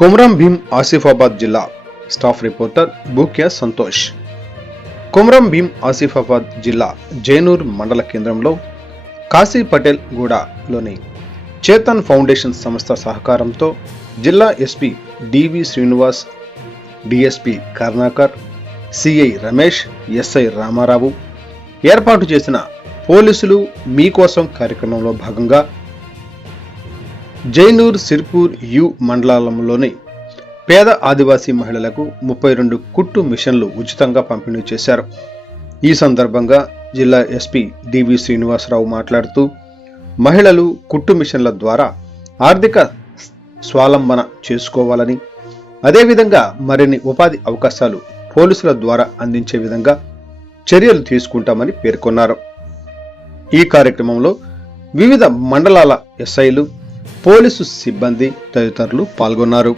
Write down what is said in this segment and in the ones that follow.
కొమరం భీం ఆసిఫాబాద్ జిల్లా staff reporter Bhukya Santosh. Komaram Bheem Asifabad జిల్లా జైనూర్ మండల కేంద్రంలో కాశీ పటేల్ గూడలోని చేతన్ ఫౌండేషన్ సంస్థ సహకారంతో జిల్లా SP DV Srinivas DSP Karunakar CI Ramesh SI Ramarao ఏర్పాటు చేసిన పోలీసులు మీకోసం కార్యక్రమంలో భాగంగా జైనూర్ సిర్పూర్ యు మండలంలోని పేద ఆదివాసీ మహిళలకు ముప్పై రెండు కుట్టు మిషన్లు ఉచితంగా పంపిణీ చేశారు. ఈ సందర్భంగా జిల్లా ఎస్పీ డివి శ్రీనివాసరావు మాట్లాడుతూ మహిళలు కుట్టు మిషన్ల ద్వారా ఆర్థిక స్వాలంబన చేసుకోవాలని అదేవిధంగా మరిన్ని ఉపాధి అవకాశాలు పోలీసుల ద్వారా అందించే విధంగా చర్యలు తీసుకుంటామని పేర్కొన్నారు. ఈ కార్యక్రమంలో వివిధ మండలాల ఎస్ఐలు పోలీసు సిబ్బంది తదితరులు పాల్గొన్నారు.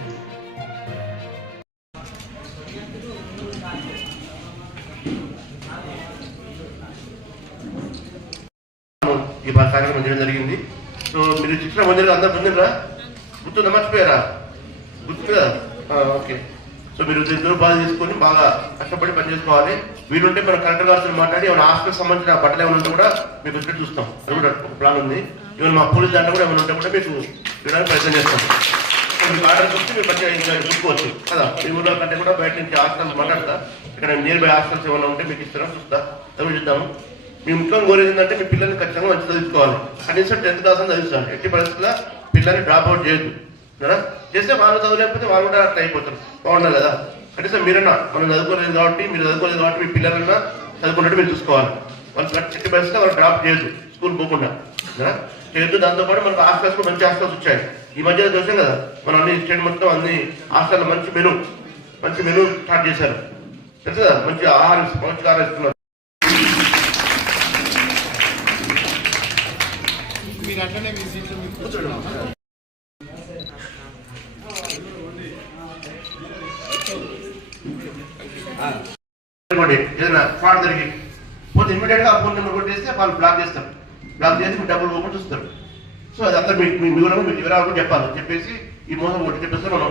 ఈ బా- కార్యక్రమం చేయడం జరిగింది. సో మీరు చిత్ర మందిరం అందరు పొందినరా గుర్తుందా? మర్చిపోయారా? గుర్తు కదా ఓకే. సో మీరు దీంట్లో బాగా తీసుకొని బాగా కష్టపడి పని చేసుకోవాలి. వీలుంటే మనం కలెక్టర్ గారితో మాట్లాడి ఏమైనా హాస్పిటల్ సంబంధించిన బట్టలు ఏమైనా ఉంటే కూడా మీకు వచ్చి చూస్తాం. అది కూడా ఒక ప్లాన్ ఉంది. ఇవాళ మా పోలీస్ దాంట్లో కూడా ఏమైనా ఉంటే కూడా మీకు ఇవ్వడానికి ప్రయత్నం చేస్తాం. మీకు ఆర్డర్ చూస్తే మీరు మంచిగా ఇంకా చూసుకోవచ్చు. కదా మీ ఊళ్ళో కంటే కూడా బయట నుంచి హాస్టల్స్ మాట్లాడతా. ఇక్కడ నియర్ బై హాస్టల్స్ ఏమైనా ఉంటే మీకు ఇస్తారా? చూస్తా. తమిళ చూద్దాము. మీ ముఖ్యం కోరేది ఏంటంటే మీ పిల్లల్ని ఖచ్చితంగా మంచి చదువుకోవాలి. కనీసం టెన్త్ క్లాస్ అని చదివించాలి ఎట్టి పరిస్థితుల్లో పిల్లల్ని డ్రాప్ అవుట్ చేయొద్దు. కదా? చేస్తే వాళ్ళు చదవలేకపోతే వాళ్ళు కూడా అట్లా అయిపోతారు. బాగుండాలి కదా? కనీసం మీరన్నా మనం చదువుకోలేదు కాబట్టి మీరు చదువుకోలేదు కాబట్టి మీ పిల్లలన్నా చదువుకున్నట్టు మీరు చూసుకోవాలి. వాళ్ళు ఎట్టి పరిస్థితుల్లో వాళ్ళు డ్రాప్ చేయొద్దు. స్కూల్ పోకుండా. చేయొద్దు దాంతోపాటు మనకు హాస్టల్స్ కూడా మంచి హాస్టల్స్ వచ్చాయి. ఈ మధ్య చూసాం కదా మన అన్ని స్టేట్ మొత్తం అన్ని హాస్టల్ మంచి మెను మంచి మెను స్టార్ట్ చేశారు. తెలుసు? కదా మంచి ఆహారం మంచి ఆహారం ఇస్తున్నారు. ఏదైనా ఫ్రాడ్ జరిగి పోతే ఇమీడియట్గా ఆ ఫోన్ నెంబర్ కొట్టేస్తే వాళ్ళు బ్లాక్ చేస్తారు. నాకు చేసి డబ్బులు ఓపెన్ చూస్తారు సో అదంతా మీ మీ కూడా మీకు వివరాలు కూడా చెప్పాలి. చెప్పేసి ఈ మోసం ఒకటి చెప్పేస్తే మనం